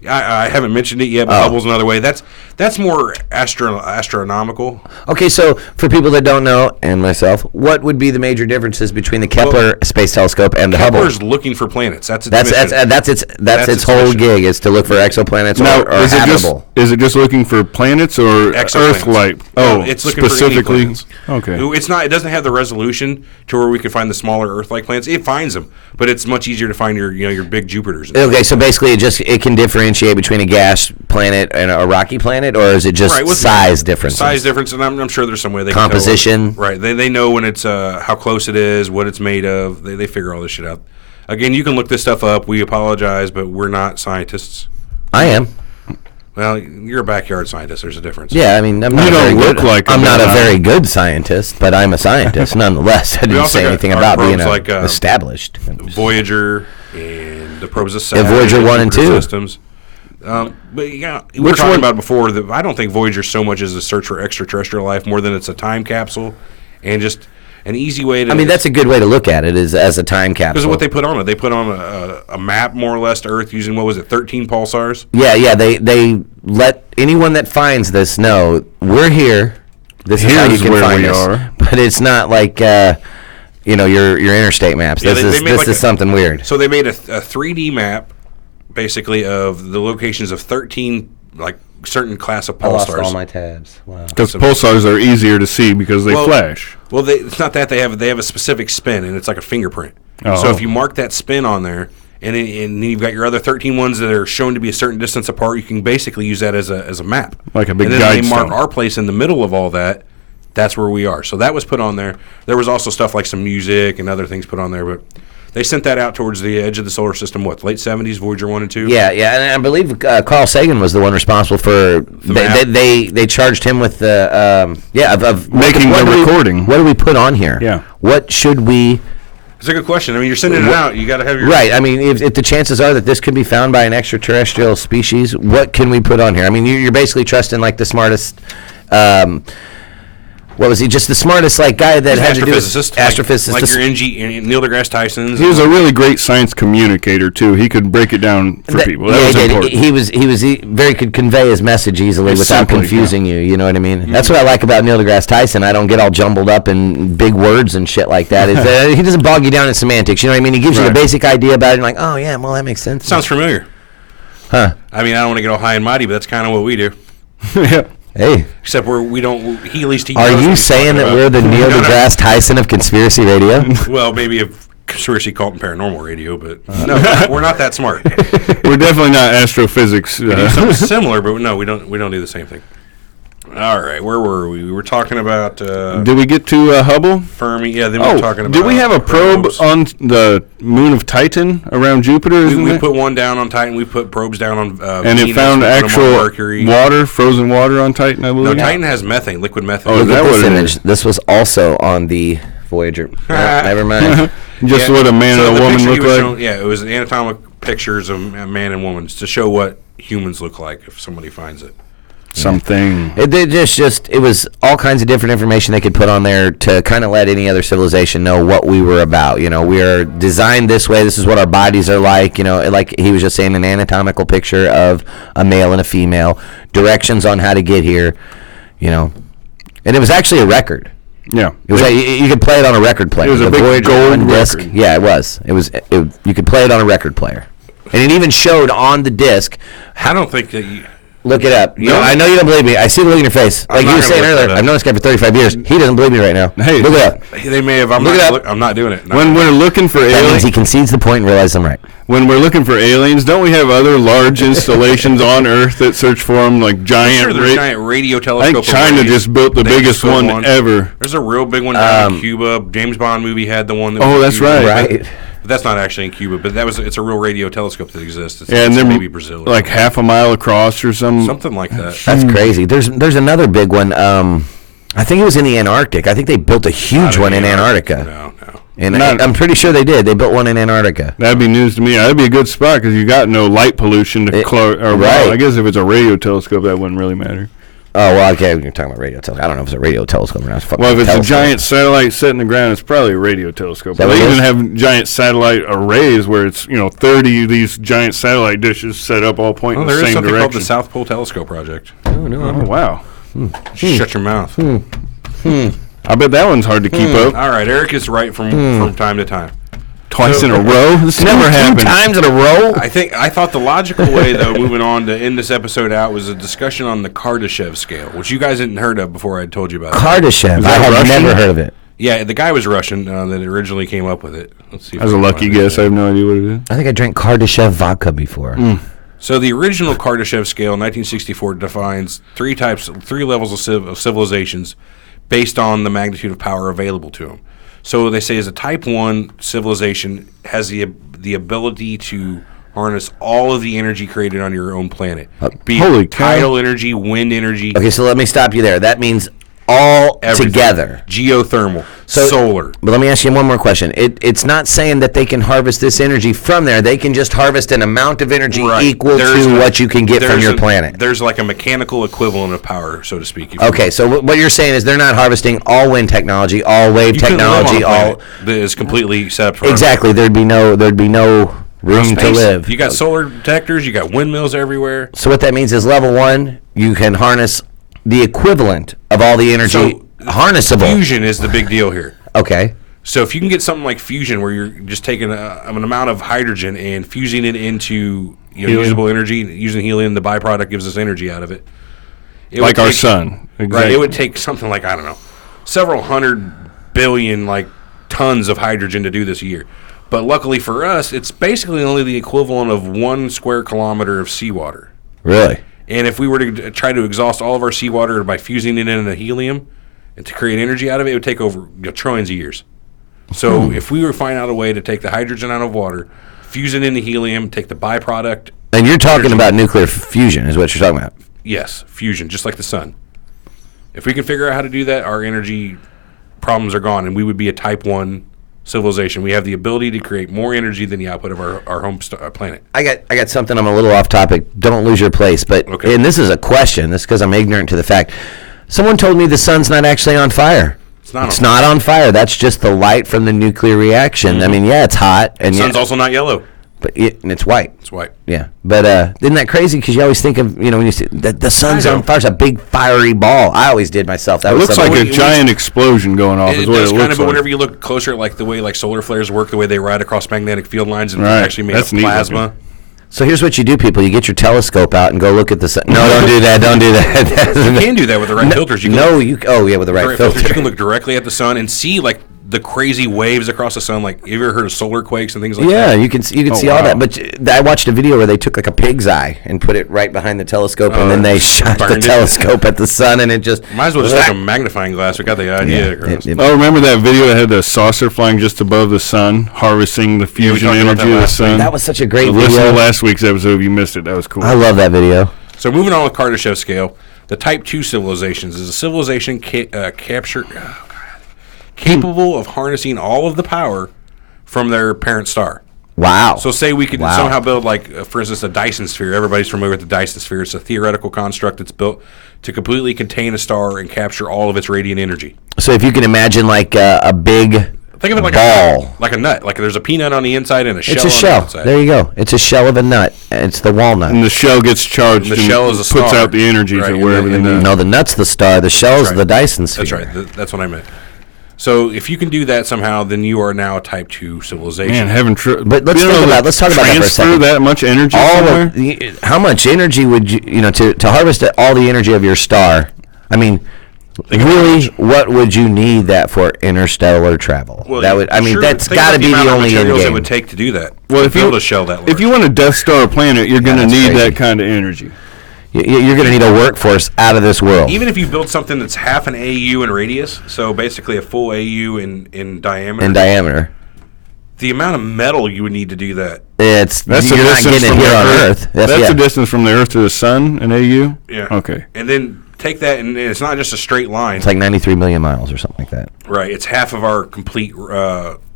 I haven't mentioned it yet, but Hubble's another way. That's more astronomical. Okay, so for people that don't know, and myself, what would be the major differences between the Kepler Space Telescope and the Hubble? Kepler's looking for planets. That's its whole gig is to look for exoplanets or habitable. Is it just looking for planets or Earth light? Oh, it's looking specifically. For any okay, it's not. It doesn't have the resolution to where we can find the smaller Earth-like planets. It finds them, but it's much easier to find your big Jupiters. Okay, so basically it can differentiate between a gas planet and a rocky planet, or is it just size difference? Size difference, and I'm sure there's some way they composition. Can tell right, they know when it's how close it is, what it's made of. They figure all this shit out. Again, you can look this stuff up. We apologize, but we're not scientists. I am. Well, you're a backyard scientist. There's a difference. Yeah, I mean, I'm not a very good scientist, but I'm a scientist nonetheless. I didn't say anything about being established. Voyager and the probes of Saturn. Voyager 1 and 2 systems. But we were talking about it before that I don't think Voyager so much is a search for extraterrestrial life more than it's a time capsule and just an easy way to. I mean, that's a good way to look at it, is as a time capsule. Because of what they put on it, they put on a map more or less to Earth using 13 pulsars. Yeah. They let anyone that finds this know we're here. This is how you can find us. But it's not like your interstate maps. Yeah, this is something weird. So they made a 3D map, basically, of the locations of 13 certain class of I lost pulsars. all my tabs. Wow. Because pulsars are easier to see because they flash. Well, it's not that they have a specific spin, and it's like a fingerprint. Oh. So if you mark that spin on there, and then you've got your other 13 ones that are shown to be a certain distance apart, you can basically use that as a map. Like a big and then guide they mark stone. our place in the middle of all that. That's where we are. So that was put on there. There was also stuff like some music and other things put on there, but they sent that out towards the edge of the solar system, late 70s, Voyager 1 and 2? Yeah, and I believe Carl Sagan was the one responsible for they charged him with the Making the recording. What do we put on here? Yeah. What should we? It's a good question. I mean, you're sending it out. You got to have your Right. I mean, if the chances are that this could be found by an extraterrestrial species, what can we put on here? I mean, you're basically trusting like the smartest. What was he? Just the smartest guy that had to do with astrophysicist. Like your Neil deGrasse Tyson's. He was a really great science communicator too. He could break it down for people. That was important. He could convey his message easily without confusing you. You know what I mean? Mm-hmm. That's what I like about Neil deGrasse Tyson. I don't get all jumbled up in big words and shit like that. He doesn't bog you down in semantics. You know what I mean? He gives you the basic idea about it, and like, oh yeah, well that makes sense. Sounds familiar. Huh? I mean, I don't want to get all high and mighty, but that's kind of what we do. Yeah. Hey. Except we don't. He at least. Are you saying that we're the Neil deGrasse Tyson of conspiracy radio? Well, maybe of conspiracy cult and paranormal radio, but no, we're not that smart. We're definitely not astrophysics. We do something similar, but no, we don't do the same thing. All right, where were we? We were talking about. Did we get to Hubble? Fermi, yeah. Then we were talking about. Did we have a probe probes on the moon of Titan around Jupiter? We put one down on Titan. We put probes down on. And Venus, it found actual Mercury. water, frozen water on Titan, I believe. No, Titan has methane, liquid methane. Oh, is that what it is? This was also on the Voyager. Never mind. Just what a man and a woman look like. It was anatomic pictures of a man and woman to show what humans look like if somebody finds it. Something. It was all kinds of different information they could put on there to kind of let any other civilization know what we were about. You know, we are designed this way. This is what our bodies are like. You know, like he was just saying, an anatomical picture of a male and a female, directions on how to get here. You know, and it was actually a record. Yeah, it was. You could play it on a record player. It was a big Voyager gold disc. record. Yeah, it was. You could play it on a record player, and it even showed on the disc. I don't think that you. Look it up. You know, I know you don't believe me. I see the look in your face. Like you were saying earlier, I've known this guy for 35 years. He doesn't believe me right now. Hey, look it up. They may have. I'm not doing it. When we're looking for That means aliens, he concedes the point and realizes I'm right. when we're looking for aliens, don't we have other large installations on Earth that search for them, like giant? Giant radio I telescope. think China just built the biggest one ever. There's a real big one down in Cuba. James Bond movie had the one. That Oh, that's right. Right. But that's not actually in Cuba, but it's a real radio telescope that exists. It's And they're maybe Brazil. Or like half a mile across or something like that. That's crazy. There's another big one. I think it was in the Antarctic. I think they built a huge one in Antarctica. No. And I'm pretty sure they did. They built one in Antarctica. That'd be news to me. That'd be a good spot because you got no light pollution to right. Well, I guess if it's a radio telescope, that wouldn't really matter. Oh, well, okay, you're talking about radio telescope. I don't know if it's a radio telescope or not. Well, if it's a giant satellite set in the ground, it's probably a radio telescope. They even have giant satellite arrays where it's 30 of these giant satellite dishes set up all pointing in the same direction. There is something called the South Pole Telescope Project. Oh, wow. Shut your mouth. I bet that one's hard to keep up. All right, Eric is right from time to time. Twice in a row? This never happened. 2 times in a row? I thought the logical way, though, moving on to end this episode out, was a discussion on the Kardashev scale, which you guys hadn't heard of before I told you about. Kardashev? I have never heard of it. Yeah, the guy was Russian that originally came up with it. Let's see. That was a lucky guess. I have no idea what it is. I think I drank Kardashev vodka before. So the original Kardashev scale in 1964 defines three levels of civilizations based on the magnitude of power available to them. So they say as a type 1 civilization has the ability to harness all of the energy created on your own planet. Be it tidal energy, wind energy. Okay, so let me stop you there. That means all everything. Together. Geothermal, solar. But let me ask you one more question. It's not saying that they can harvest this energy from there. They can just harvest an amount of energy equal to what you can get from your planet. There's like a mechanical equivalent of power, so to speak. Okay, so what you're saying is they're not harvesting all wind technology, all wave technology, all that is completely set up for exactly. There'd be no room to live. You got solar detectors. You got windmills everywhere. So what that means is level 1, you can harness the equivalent of all the energy harnessable. Fusion is the big deal here. Okay. So if you can get something like fusion where you're just taking an amount of hydrogen and fusing it into usable energy. Using helium, the byproduct gives us energy out of it. Like our sun. Exactly. Right. It would take something like, I don't know, several 100 billion tons of hydrogen to do this a year. But luckily for us, it's basically only the equivalent of 1 square kilometer of seawater. Really? And if we were to try to exhaust all of our seawater by fusing it into helium and to create energy out of it, it would take over trillions of years. So if we were to find out a way to take the hydrogen out of water, fuse it into helium, take the byproduct. And you're talking about nuclear fusion is what you're talking about. Yes, fusion, just like the sun. If we can figure out how to do that, our energy problems are gone, and we would be a type 1 civilization. We have the ability to create more energy than the output of our home planet. I got something. I'm a little off topic. Don't lose your place. But Okay. And this is a question. This is because I'm ignorant to the fact. Someone told me the sun's not actually on fire. It's not on fire. That's just the light from the nuclear reaction. I mean, yeah, it's hot. And The sun's also not yellow. But and it's white. It's white. Yeah. But isn't that crazy? Because you always think of, when you see the sun's on fire, it's a big fiery ball. I always did myself. That It was looks like a giant explosion going off. It Is what does it kind looks of, but like. whenever you look closer at the way solar flares work, the way they ride across magnetic field lines and Right. actually made That's of neat plasma. looking. So here's what you do, people. You get your telescope out and go look at the sun. No, don't do that. Don't do that. You can do that with the right filters. You can No, look, you. Oh, yeah, with the right filters. You filter. can look directly at the sun and see the crazy waves across the sun. Have you ever heard of solar quakes and things like Yeah, that? you can see all wow. that. But I watched a video where they took a pig's eye and put it right behind the telescope, and then they shot the burned it. telescope at the sun, and it just Might as well just have a magnifying glass. We got the idea across. Oh, remember that video that had the saucer flying just above the sun, harvesting the fusion talked about energy that of the last week. sun? That was such a great Listen video. to last week's episode if you missed it. That was cool. I love that video. So moving on with Kardashev scale, the Type 2 civilizations is a civilization capable of harnessing all of the power from their parent star. Wow. So say we could Wow. somehow build, for instance, a Dyson sphere. Everybody's familiar with the Dyson sphere. It's a theoretical construct that's built to completely contain a star and capture all of its radiant energy. So if you can imagine a big Think of it like ball. a nut. Like there's a peanut on the inside and a shell It's a on shell. the outside. There you go. It's a shell of a nut. It's the walnut. And the shell gets charged. And the and shell is a puts star. out the energy Right, to and wherever the- they and need. No, the nut's the star. The shell's right. the Dyson sphere. That's right. That's what I meant. So if you can do that somehow, then you are now a Type 2 civilization. Man, But let's think about that for a transfer second. that much energy All somewhere? of how much energy would you to harvest all the energy of your star? I mean, really, what would you need that for interstellar travel? Well, That would. I mean, sure, that's think got to about be the amount of only end materials it game. would take to do that. Well, to if you build a shell that large. If you want to Death Star planet, you're going to that's need crazy. that kind of energy. You're going to need a workforce out of this world. Even if you build something that's half an AU in radius, so basically a full AU in diameter, in diameter, the amount of metal you would need to do that. that's That's you're the not distance getting it from here the on Earth. That's yeah. the distance from the Earth to the Sun in AU? Yeah. Okay. And then take that, and it's not just a straight line. It's like 93 million miles or something like that. Right. It's half of our complete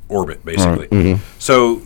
orbit, basically. Mm-hmm. So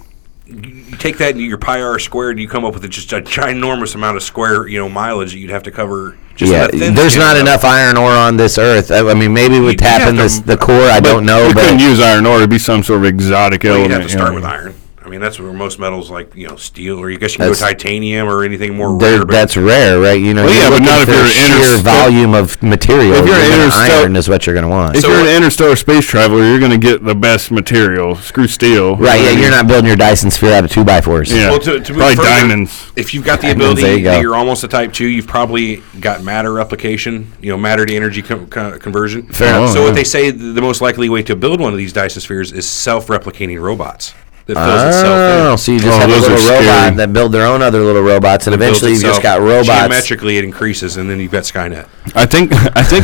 you take that and your pi r squared, you come up with just a ginormous amount of square, mileage that you'd have to cover. Just Yeah, in that thin there's skin not level. enough iron ore on this Earth. I mean, maybe with You'd have tapping to- the core, I don't know, You couldn't but use iron ore. It'd be some sort of exotic Well, element. you'd have to start you know. with iron. I mean, that's where most metals like steel, or you guess you can go That's- titanium or anything more rare. But that's rare, right? Well, you're yeah, but looking not if for you're sheer interstellar- volume of material. If you're You're gonna interstellar- iron is what you're going to want. If So you're what- an interstellar space traveler, you're going to get the best material. Screw steel. Right, yeah, you're not building your Dyson sphere out of 2x4s. Yeah. Well, to move Probably further, diamonds. If you've got the Diamonds, ability there you go. that you're almost a Type 2, you've probably got matter replication, matter to energy conversion. Fair enough. So yeah. what they say the most likely way to build one of these Dyson spheres is self-replicating robots that fills itself in. Oh, so you just Oh, have a those little are robot scary. that build their own other little robots, and It builds eventually you've just itself. got robots. Geometrically, it increases, and then you've got Skynet. I think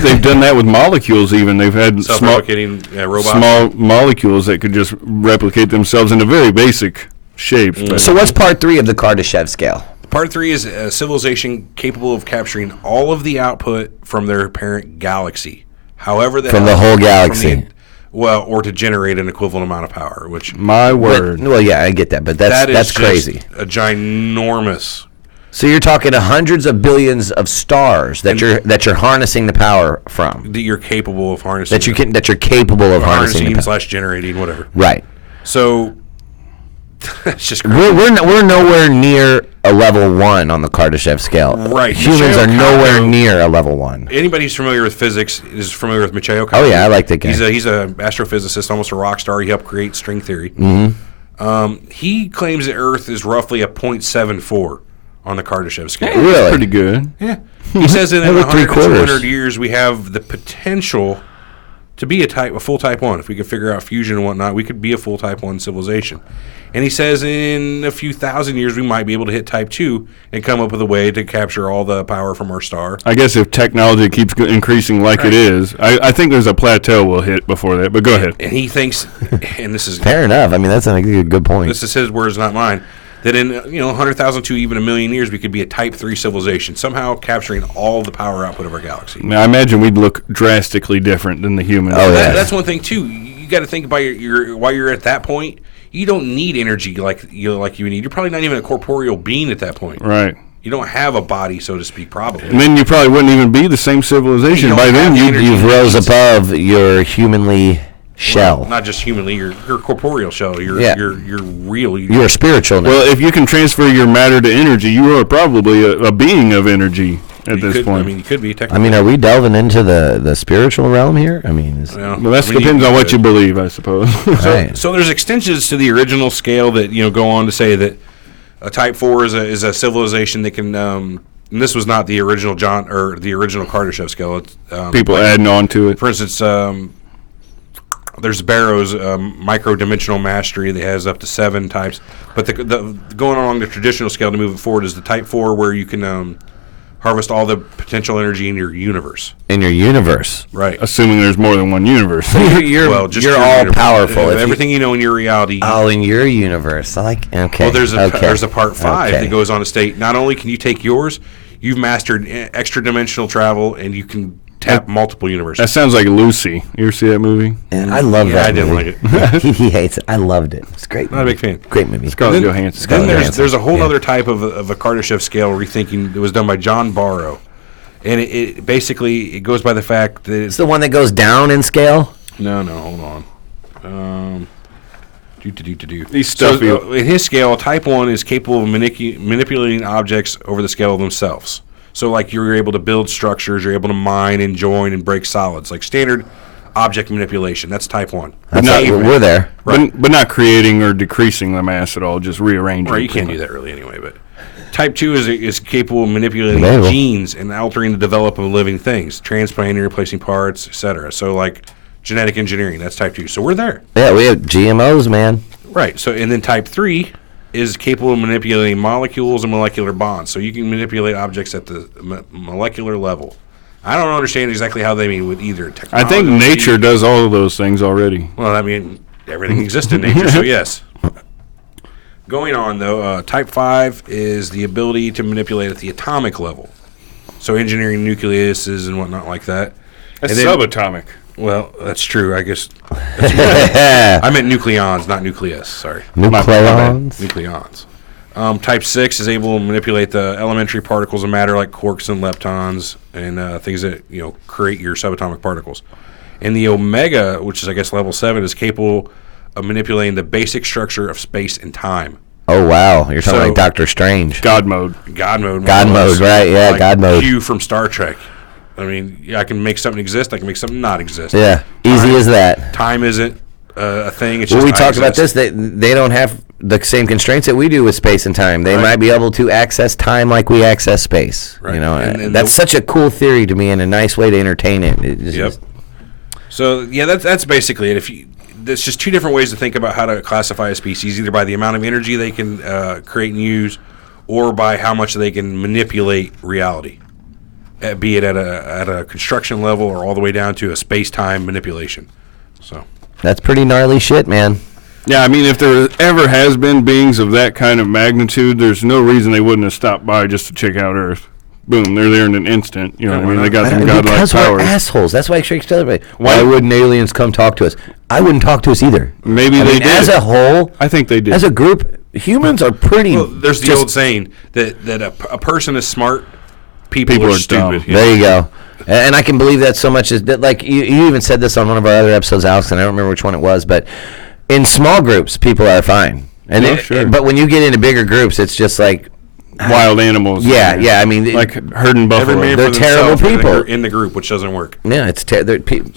they've done that with molecules. Even they've had small Self-replicating robots. small molecules that could just replicate themselves into very basic shapes. But So what's part 3 of the Kardashev scale? Part 3 is a civilization capable of capturing all of the output from their parent galaxy. However, From the whole galaxy. Or to generate an equivalent amount of power, which my word. Well, yeah, I get that, but that is that's just crazy. a ginormous. So you're talking to hundreds of billions of stars that you're harnessing the power from. That you're capable of harnessing. That you're capable of harnessing the power. slash generating, whatever. Right. So it's just crazy. We're nowhere near a level 1 on the Kardashev scale. Right. Humans Michio are nowhere Kaku- near a level 1. Anybody who's familiar with physics is familiar with Michio Kaku. Oh yeah, I like that guy. He's a astrophysicist, almost a rock star. He helped create string theory. He claims that Earth is roughly a 0.74 on the Kardashev scale. Really? That's pretty good. Yeah. He says that in Over 100 to 3/4. 200 years, we have the potential to be a full Type 1. If we could figure out fusion and whatnot, we could be a full Type 1 civilization. And he says in a few thousand years, we might be able to hit Type 2 and come up with a way to capture all the power from our star. I guess if technology keeps increasing like it is, I think there's a plateau we'll hit before that. But go ahead. And he thinks, and this is Fair enough. I mean, that's a good point. this is his words, not mine, that in 100,000 to even a million years, we could be a Type 3 civilization, somehow capturing all the power output of our galaxy. Now, I imagine we'd look drastically different than the humans. Oh, yeah. That's one thing too. You got to think about while you're at that point. You don't need energy like you need. You're probably not even a corporeal being at that point. Right. You don't have a body, so to speak, probably. And then you probably wouldn't even be the same civilization. You By don't then, have the energy You've you rose need. above your humanly shell. Well, not just humanly, your corporeal shell. You're real. You're spiritual now. well, if you can transfer your matter to energy, you are probably a being of energy at you this could, point. I mean, you could be I technically. mean, are we delving into the spiritual realm here? I mean, well, that depends on what you believe, I suppose. right. So there's extensions to the original scale that go on to say that a Type 4 is a civilization that can. And this was not the original the original Kardashev scale. It's, People adding on to it. For instance, there's Barrow's micro-dimensional mastery that has up to 7 types. But the going along the traditional scale to move it forward is the Type 4, where you can harvest all the potential energy in your universe. In your universe. Right. Assuming there's more than one universe. You're Well, just you're your all universe. powerful. If Everything you know in your reality. Oh, in your universe. I like. Okay. Well, there's a okay. part 5 Okay. that goes on to state not only can you take yours, you've mastered extra dimensional travel, and you can tap multiple That universes. sounds like Lucy. You ever see that movie? And I love that. I didn't movie. like it. He hates it. I loved it. It's great. Not a big fan. Great movie. Scarlett Johansson. Then Johansson. there's a whole Yeah. other type of a Kardashev scale rethinking that was done by John Barrow, and it basically it goes by the fact that It's the one that goes down in scale. no, hold on. He's stuffy. So, in his scale, Type 1 is capable of manipulating objects over the scale of themselves. So, like, you're able to build structures, you're able to mine and join and break solids, like standard object manipulation. That's Type 1. That's not- not, we're there. But not creating or decreasing the mass at all, just rearranging. Right, you can't do that really anyway, but Type 2 is capable of manipulating Debatable. genes and altering the development of living things, transplanting, replacing parts, etc. So, like, genetic engineering, that's Type 2. So we're there. Yeah, we have GMOs, man. Right. So, and then Type 3 is capable of manipulating molecules and molecular bonds. So you can manipulate objects at the molecular level. I don't understand exactly how they mean with either I technology. think nature does all of those things already. Well, I mean, everything exists in nature, so yes. Going on, though, Type 5 is the ability to manipulate at the atomic level. So engineering nucleuses and whatnot like that. That's And then- subatomic. Well, that's true, I guess. I meant nucleons, not nucleus, sorry. Nucleons. Nucleons. Type 6 is able to manipulate the elementary particles of matter like quarks and leptons and things that create your subatomic particles. And the Omega, which is I guess level 7, is capable of manipulating the basic structure of space and time. Oh wow, you're talking So- like Doctor Strange. God mode. God mode. God more or less. mode, right, yeah, God mode. Q from Star Trek. I mean, I can make something exist. I can make something not exist. Yeah, easy as that. Time isn't a thing. It's Well, just we I talked about exist. this. They don't have the same constraints that we do with space and time. They might be able to access time like we access space. Right. You know, And that's such a cool theory to me and a nice way to entertain it. Yep. So yeah, that's basically it. There's just two different ways to think about how to classify a species: either by the amount of energy they can create and use, or by how much they can manipulate reality, be it at a construction level or all the way down to a space-time manipulation. So That's pretty gnarly shit, man. Yeah, I mean, if there ever has been beings of that kind of magnitude, there's no reason they wouldn't have stopped by just to check out Earth. Boom, they're there in an instant. You know what I mean? They got them godlike Because we're powers. assholes. That's why I tell everybody. Why wouldn't aliens come talk to us? I wouldn't talk to us either. Maybe I they mean, did. as a whole, I think they did. as a group, humans are pretty. well, there's the just- old saying that a person is smart, people are stupid. dumb. There you go. And I can believe that so much. Is that like you even said this on one of our other episodes, Alex, and I don't remember which one it was, but in small groups, people are fine. And Yeah, sure. But when you get into bigger groups, it's just like wild animals. Yeah, yeah. I mean, like herding buffalo. They're terrible people in the group, which doesn't work. Yeah, it's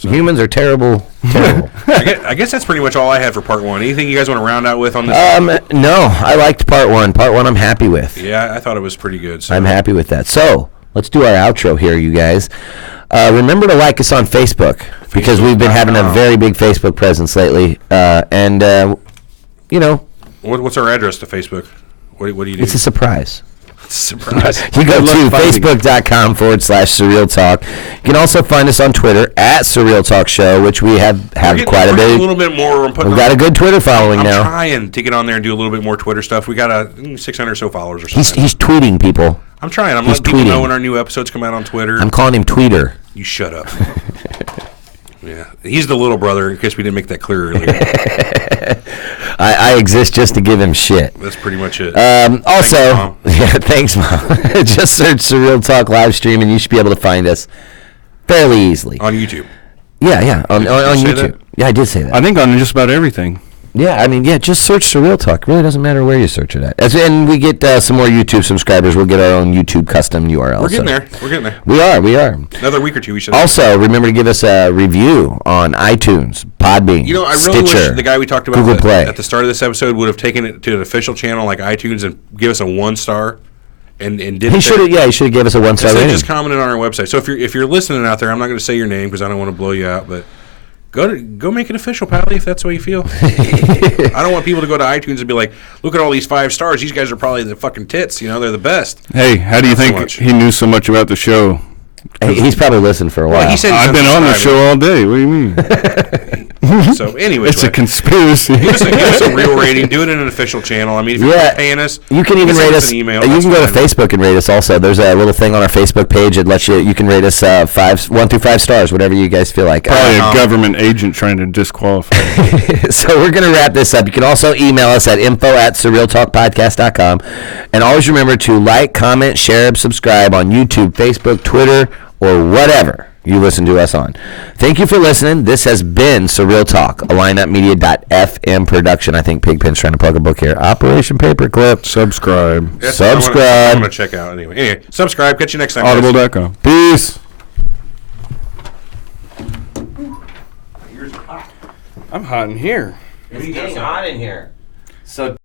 humans are terrible. Terrible. I guess that's pretty much all I had for part one. Anything you guys want to round out with on this? No, I liked part one. Part one, I'm happy with. Yeah, I thought it was pretty good. So. I'm happy with that. So let's do our outro here, you guys. Remember to like us on Facebook because we've been having a very big Facebook presence lately, and you know. What's our address to Facebook? What do you do? It's a surprise. Surprise. You go to facebook.com/Surreal Talk. You can also find us on Twitter at Surreal Talk Show, which we have quite a bit. A little bit more. We've got a good Twitter following now. I'm trying to get on there and do a little bit more Twitter stuff. We got 600 or so followers or something. He's tweeting people. I'm trying. I'm letting people know when our new episodes come out on Twitter. I'm calling him Tweeter. You shut up. Yeah, he's the little brother. In case we didn't make that clear earlier. I exist just to give him shit. That's pretty much it. Also, thanks, Mom. Just search Surreal Talk live stream, and you should be able to find us fairly easily on YouTube. Yeah, on YouTube. That? Yeah, I did say that. I think on just about everything. Yeah, I mean, just search Surreal Talk. It really doesn't matter where you search it at. And we get some more YouTube subscribers. We'll get our own YouTube custom URL. We're getting there. We're getting there. We are. Another week or two, we should. Also, remember to give us a review on iTunes, Podbean, I really Stitcher, wish the guy we talked about Google Play. At the start of this episode would have taken it to an official channel like iTunes and give us a 1-star. And did he should have gave us a 1-star rating. Just commented on our website. So if you're listening out there, I'm not going to say your name because I don't want to blow you out, but. Go make it official, Pally, if that's the way you feel. I don't want people to go to iTunes and be like, look at all these 5 stars. These guys are probably the fucking tits. You know, they're the best. Hey, how do you think he knew so much about the show? He's probably listened for a while. Well, he said I've been on the show all day. What do you mean? So, anyway. It's a conspiracy. Give us a real rating. Do it in an official channel. I mean, if you're paying us, you can even rate us. You can go to Facebook and rate us also. There's a little thing on our Facebook page that lets you can rate us 1 through 5 stars, whatever you guys feel like. Probably a government agent trying to disqualify. So we're going to wrap this up. You can also email us at info@surrealtalkpodcast.com. And always remember to like, comment, share, subscribe on YouTube, Facebook, Twitter, or whatever you listen to us on. Thank you for listening. This has been Surreal Talk, a lineupmedia.fm production. I think Pigpen's trying to plug a book here. Operation Paperclip. Subscribe. Yes, subscribe. I'm going to check out anyway. Subscribe. Catch you next time. Audible.com. Peace. I'm hot in here. It's getting hot in here. So